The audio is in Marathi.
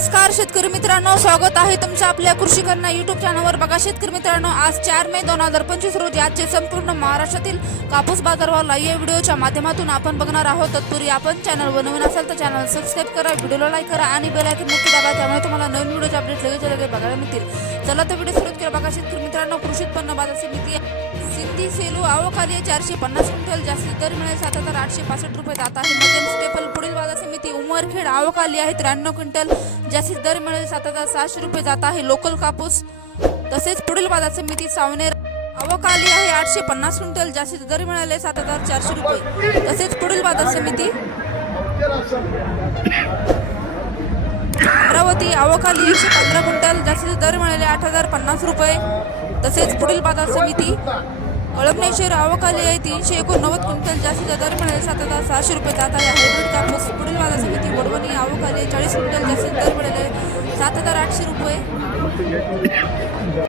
नमस्कार शेतकरी मित्रांनो. स्वागत आहे तुमचं आपल्या कृषी करणा युट्यूब चॅनलवर बघा शेतकरी मित्रांनो आज चार मे दोन हजार पंचवीस रोजी आजचे संपूर्ण महाराष्ट्रातील कापूस बाजारभाव लाईव्ह या व्हिडिओच्या माध्यमातून आपण बघणार आहोत. तत्पूर्वी आपण चॅनलवर नवीन असेल तर चॅनल सबस्क्राईब करा व्हिडिओला लाईक करा आणि बेल आयकन नक्की दाबा त्यामुळे तुम्हाला नवीन व्हिडिओचे अपडेट लगेच लगेच बघायला मिळतील. चला तर व्हिडिओ सुरू केला बघा शेतकरी मित्रांनो कृषी उत्पन्न बाजार समिती सिंधी सेलू आवकाली चारशे पन्नास क्विंटल जास्तीत दर मिळेल. सात हजार आठशे पासष्ट रुपये जात आहे. मध्यम स्टेपल पुढील बाजार उमरखेड आवक आली आहे. त्र्याण्णव क्विंटल जास्तीत दर मिळेल सात हजार सहाशे रुपये जात आहे. लोकल कापूस तसेच पुढील बाजार समिती सावनेर आवकाली आहे. आठशे पन्नास क्विंटल जास्तीत दर मिळाले सात हजार चारशे रुपये. तसेच पुढील बाजार समिती अमरावती आवकाली एकशे पंधरा क्विंटल जास्तीत दर मिळाले आठ हजार पन्नास रुपये. तसेच पुढील बाजार समिती कळमनेश्वर आवकाली आहे. तीनशे एकोणनव्वद क्विंटल जास्तीत दर मिळाले सात हजार सहाशे रुपये जात आहे. हायब्रिड कापूस पुढील चाळीस क्विंटल जास्तीत दर मिळाले सात हजार आठशे रुपये.